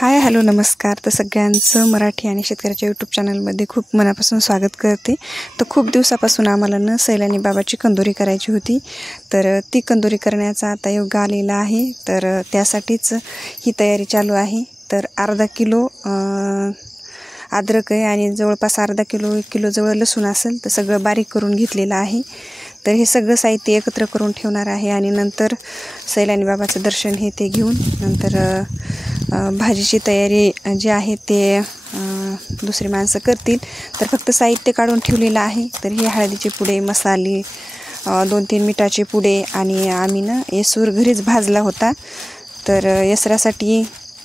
Hi hello नमस्कार. तर सगळ्यांचं मराठी आणि शेतकऱ्याच्या यूट्यूब चॅनलमध्ये खूप मनापासून स्वागत करते. तर खूप दिवसापासून आम्हाला न सैलानी बाबाची कंदोरी करायची होती. तर ती कंदोरी करण्याचा आता योग आलेला आहे. तर त्यासाठीच ही तयारी चालू आहे. तर अर्धा किलो अद्रक आहे आणि जवळपास अर्धा किलो 1 किलो जवळ लसूण असेल. तर सगळं बारीक करून घेतलेलं आहे. तर हे सगळं साहित्य एकत्र करून ठेवणार आहे आणि नंतर सैलानी बाबाचं दर्शन हे ते घेऊन नंतर भाजीची तयारी जी आहे ते दुसरी माणसं करतील. तर फक्त साहित्य काढून ठेवलेलं आहे. तर हे हळदीचे पुडे, मसाले, 2-3 मिठाचे पुडे आणि आम्ही ना येसूर घरीच भाजला होता. तर येसरासाठी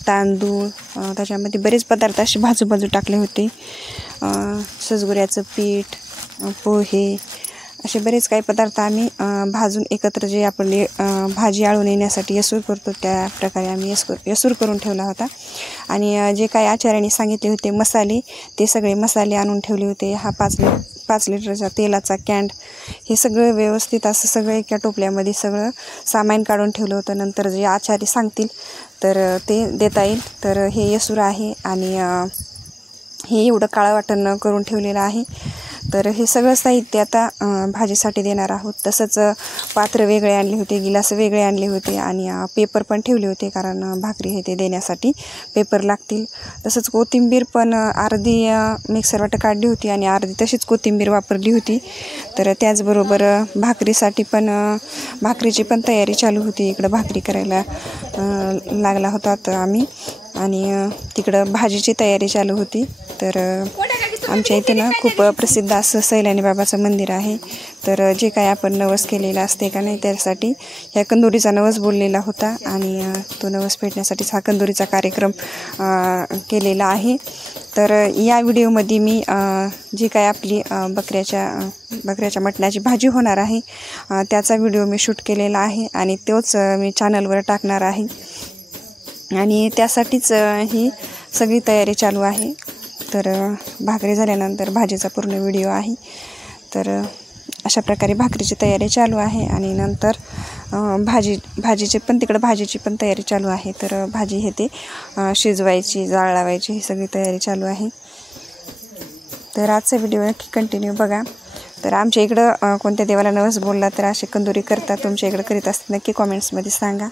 तांदूळ, त्याच्यामध्ये बरेच पदार्थ असे भाजू टाकले होते. सजगुऱ्याचं पीठ, पोहे, असे बरेच काही पदार्थ आम्ही भाजून एकत्र जे आपण भाजी आळून येण्यासाठी येसूर करतो त्या प्रकारे आम्ही येसूर करून ठेवला होता. आणि जे काही आचार्यांनी सांगितले होते मसाले, ते सगळे मसाले आणून ठेवले होते. हा 5 लिटरचा तेलाचा कॅन, हे सगळं व्यवस्थित असं सगळं एका टोपल्यामध्ये सगळं सामान काढून ठेवलं होतं. नंतर जे आचार्य सांगतील तर ते देता येईल. तर हे येसूर आहे आणि हे एवढं काळं वाटण करून ठेवलेलं आहे. तर हे सगळं साहित्य आता भाजीसाठी देणार आहोत. तसंच पात्र वेगळे आणले होते, गिलास वेगळे आणले होते आणि पेपर पण ठेवले होते, कारण भाकरी हे ते देण्यासाठी पेपर लागतील. तसंच कोथिंबीर पण अर्धी मिक्सरवाटं काढली होती आणि अर्धी तशीच कोथिंबीर वापरली होती. तर त्याचबरोबर भाकरीसाठी पण भाकरीची पण तयारी चालू होती. इकडं भाकरी करायला लागला होता तर आम्ही, आणि तिकडं भाजीची तयारी चालू होती. तर आमच्या इथे ना खूप प्रसिद्ध असं सैलानी बाबाचं मंदिर आहे. तर जे काय आपण नवस केलेला असते का नाही, त्यासाठी ह्या कंदोरीचा नवस बोललेला होता आणि तो नवस पेटण्यासाठीच हा कंदोरीचा कार्यक्रम केलेला आहे. तर या व्हिडिओमध्ये मी जी काय आपली बकऱ्याच्या मटणाची भाजी होणार आहे त्याचा व्हिडिओ मी शूट केलेला आहे आणि तोच मी चॅनलवर टाकणार आहे. आणि त्यासाठीच ही सगळी तयारी चालू आहे. तर भाकरी झाल्यानंतर भाजीचा पूर्ण व्हिडिओ आहे. तर अशा प्रकारे भाकरीची तयारी चालू आहे आणि नंतर भाजीची पण तयारी चालू आहे. तर भाजी हे ते शिजवायची, जाळ लावायची, ही सगळी तयारी चालू आहे. तर आजचा व्हिडिओ नक्की कंटिन्यू बघा. तर आमच्या इकडं कोणत्या देवाला नवस बोलला तर अशी कंदोरी करतात, तुमच्या इकडं करीत असतात नक्की कॉमेंट्समध्ये सांगा.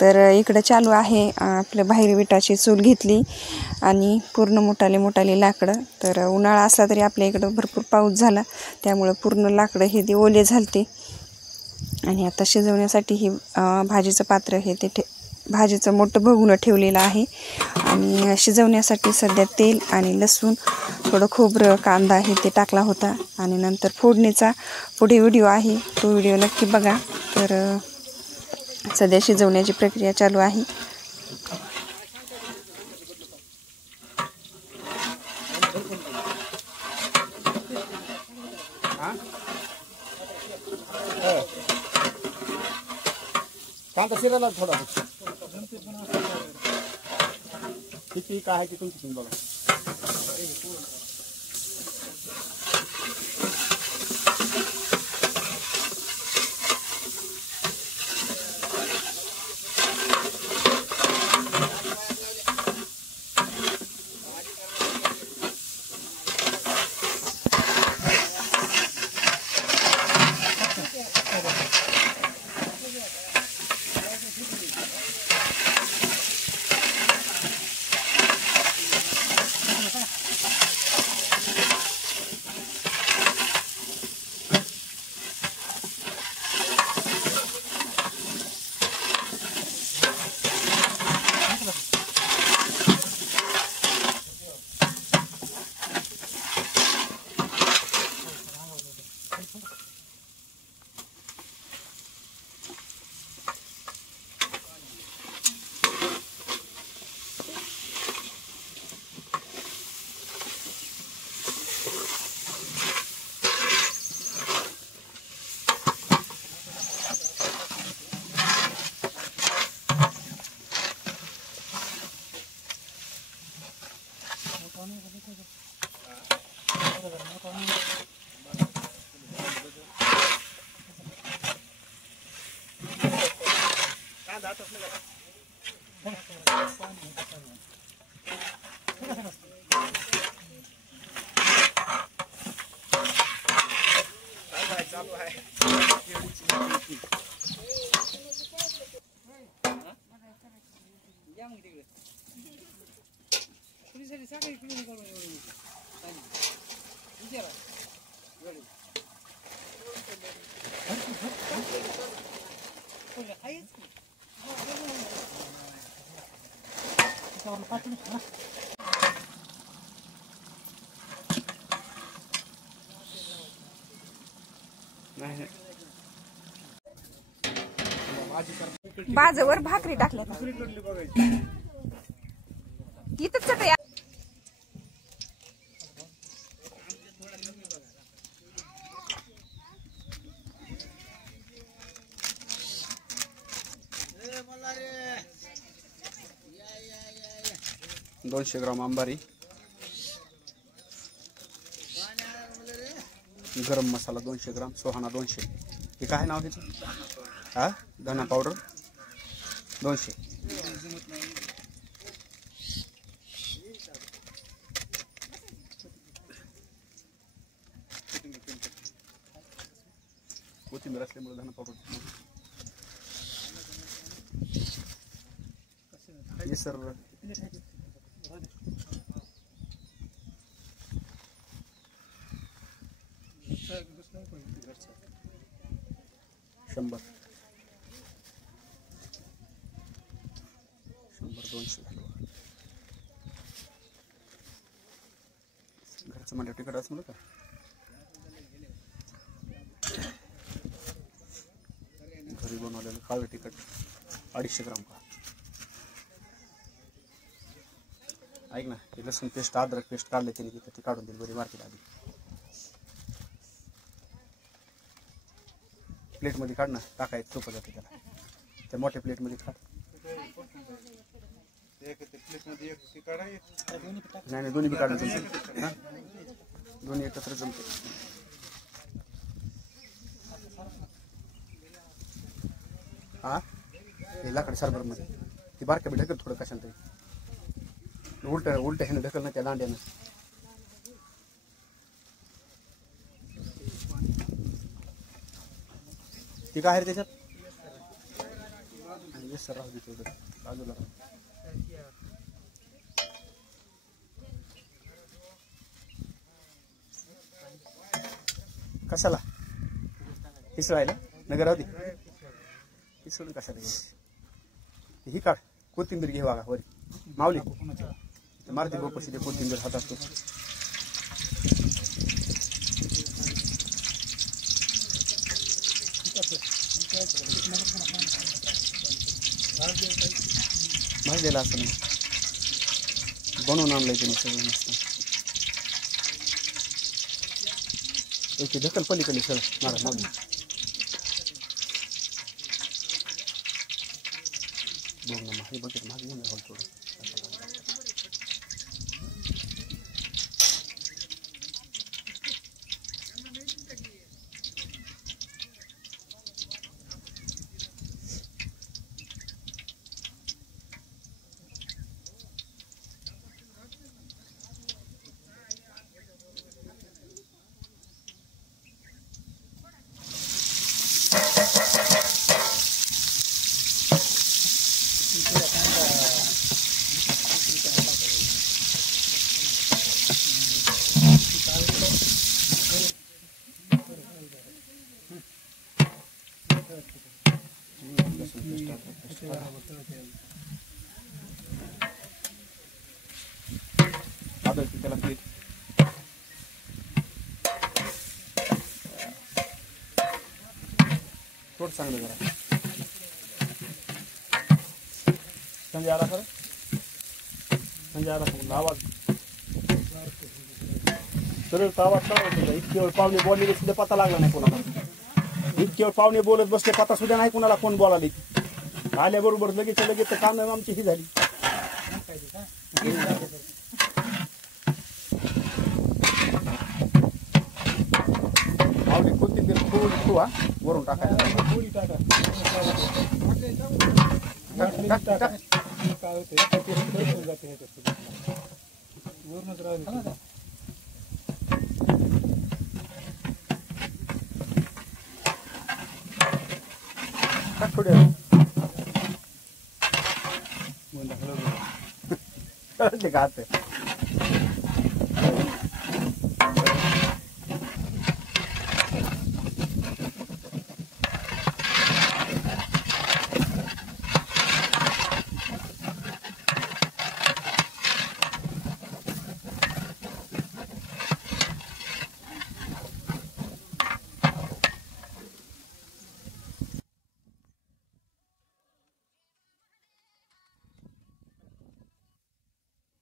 तर इकडं चालू आहे आपलं बाहेर विटाची चूल घेतली आणि पूर्ण मोठाले लाकडं. तर उन्हाळा असला तरी आपल्या इकडं भरपूर पाऊस झाला, त्यामुळं पूर्ण लाकडं हे ते ओले झालते. आणि आता शिजवण्यासाठी ही भाजीचं पात्र हे ते भाजीचं मोठं बघून ठेवलेलं आहे. आणि शिजवण्यासाठी सध्या तेल आणि लसूण, थोडं खोबरं, कांदा हे ते टाकला होता. आणि नंतर फोडणीचा पुढे व्हिडिओ आहे, तो व्हिडिओ नक्की बघा. तर सध्या शिजवण्याची प्रक्रिया चालू आहे. कांदा शिरायला थोडा किती काय आहे की तुमची बघा. बाजवर भाकरी टाकल्या इथंच चटई. दोनशे ग्राम अंबारी, गरम मसाला 200 ग्राम, सोहाना 200. हे काय नाव ह्याचं? हा, धना पावडर 200. कोथिंबीर असल्यामुळे धना पावडर. हे सर 100 200 झालं. घरचं म्हणजे तिखट असं का? घरी बनवलेलं काळे तिखट 250 ग्राम का. ऐक ना, ते लसूण पेस्ट, अद्रक पेस्ट काढले त्याने तिथं, ते काढून दिली बरी मार्केट आधी. प्लेटमध्ये काढ ना, टाकायचं सोपं जातं त्याला. त्या मोठ्या प्लेटमध्ये काढ. नाही दोन्ही बी काढून जमते. दोन्ही एकत्र जमते. हा, हे लाकडी सारबर मध्ये ती बारक्या बी ढकल थोडं कशाला तरी. उलट ह्यानं ढकल ना त्या दांड्यानं. ती काय आहे त्याच्यात? सर राहू दे तेवढं बाजूला. कशाला इसरायला नगर राहू दे. इसरून कशाला घ्यायची? ही काढ. कोथिंबीर घे बघा वरी माऊली. मारते बोपशी ते कोथिंबीर हातात तो. भाजलेला असं नाही, बनवून आणलंय त्याने सगळं मस्त. एक ढकल पलीकडे सर मारा मागून. बघ ना हे बघ मागे घेऊन जाऊ थोडं. त्याला पीठ थोडं चांगलं जरा. संजय आला खरं, संजय आला आवाज सरळ आवाज काय होता. इतकी वेळ पाहुणे बोललेले सुद्धा पत्ता लागला नाही कोणाला. इतकी वेळ पाहुणे बोलत बसले, पत्ता सुद्धा नाही कोणाला कोण बोलाले. आल्याबरोबर लगेच लगेच काम आमची ही झाली. कोथिंबीर थोडी ठेवा वरून टाकायला. थोड्या ते घात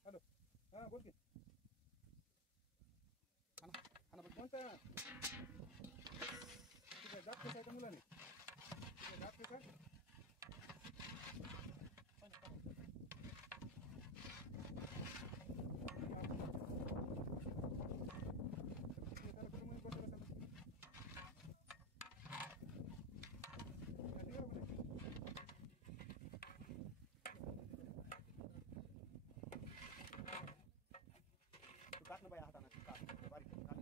हॅलो हां बोल की हाना हाना बोल कोणतं तुझ्या दात कसा आहे का मुलाने तुझ्या दात कसा काटणं बाई हाताना काट बारीक काट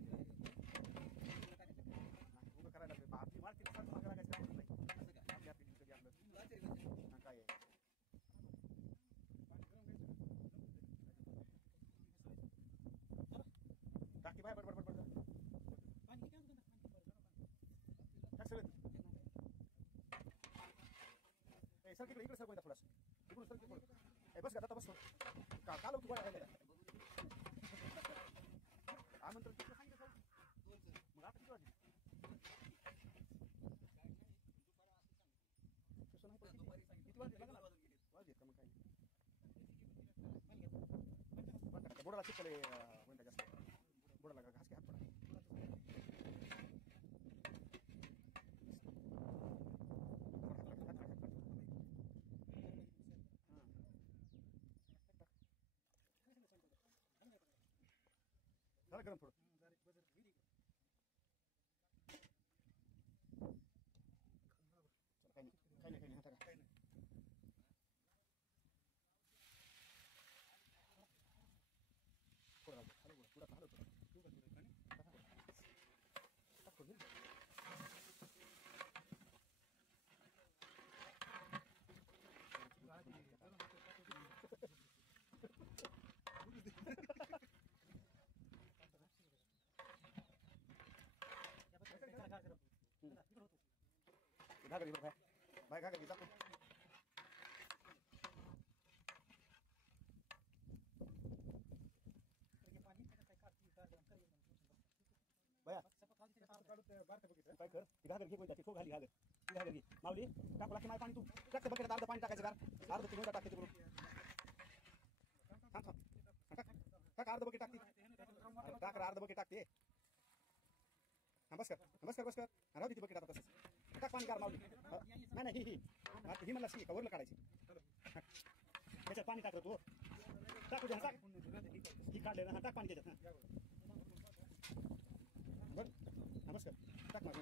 उभं करायला लागले आपली माळती करायचं काम नाही आपली आपली कधी आपलं काय आहे टाकी बाय बडबड बडबड टाक सगळं सर इकडे सर कोणता थोडासा इकडून सर थोडं बस का आता बस का लोक तुम्हाला आमंत्रण तिकडे सांगितलं मग आता किती वाजले किती वाजले बघा वाजले का मग काय बोडाला चिकले म्हणता जास्त बोडाला घास की हात पडा झालं गरम थोडं काही नाही हाता का थोडं हलव पुढं हलव घागर घेऊ बाय घागर घे टाकून बया काय कर घागर घे कोणता घाली घागर घे माऊली टाकू लागते माझं पाणी तू टाकते बकेट अर्ध पाणी टाकायचं गार अर्ध ते टाकते तिकडून थांब थांब टाक अर्ध बकेट टाकते टाक अर्ध बकेट टाकते बस कर राहू दे ती बकेट आता तसंच टाक पाणी गार माऊली नाही ही मला शी कवरला काढायची त्याच्यात पाणी टाकलं तू टाकू द्या टाक ही काढले ना टाक पाणी त्याच्यात बरं नमस्कार टाक माझं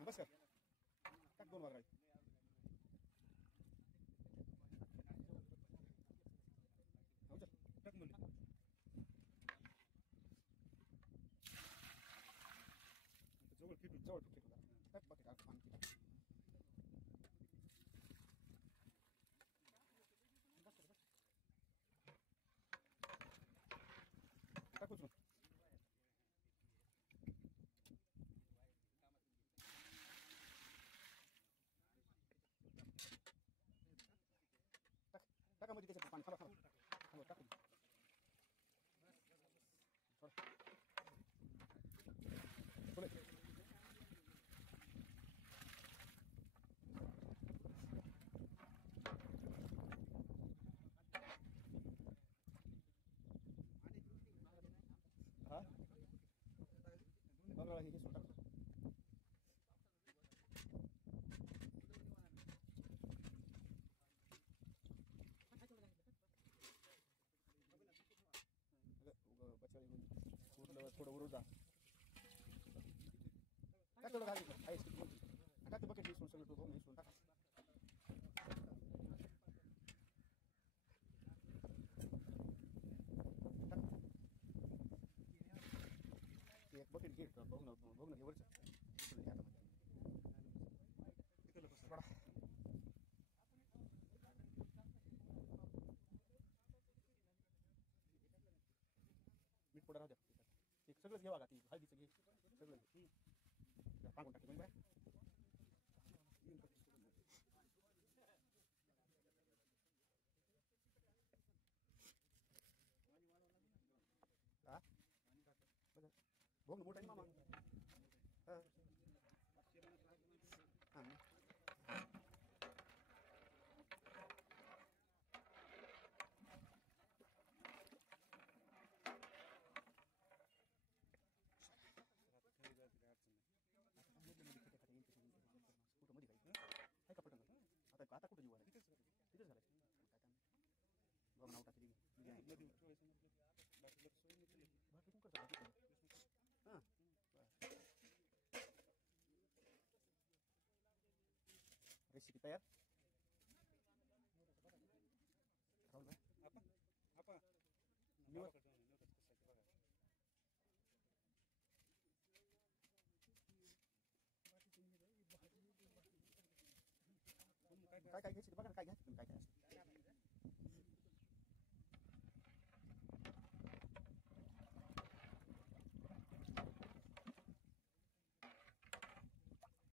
नमस्कार टाक 2 वाजता टाक मुली जवळ फिट टाक बकेट टाक पाणी टाक उचलून टाका मध्ये त्याच्यात पाणी थांबा टाकून हा बघा हे सोडा थोडं उरू जा टाक थोडं घाली टाक ते बकेट मिसळून सगळं तो मिसळून टाक एक बकेट घे बघ घे वरचं इकडून घे हातामध्ये सोडा मीठ पुढे राहू द्या ते सगळंच घे बघा ती हळदीचं घे सगळं घे टाकून टाकते मग हा बघा भोग मोठा आहे मामा हां हां कुठं मध्ये काही आहे का पटकन आता कुठं जीव आला तिथं झालं बघ नाव टाकली बाकी तू करतो हां रेसिपी तयार राहुल भाई काय काय घ्यायचं बघा काय घ्यायचं काय काय असतं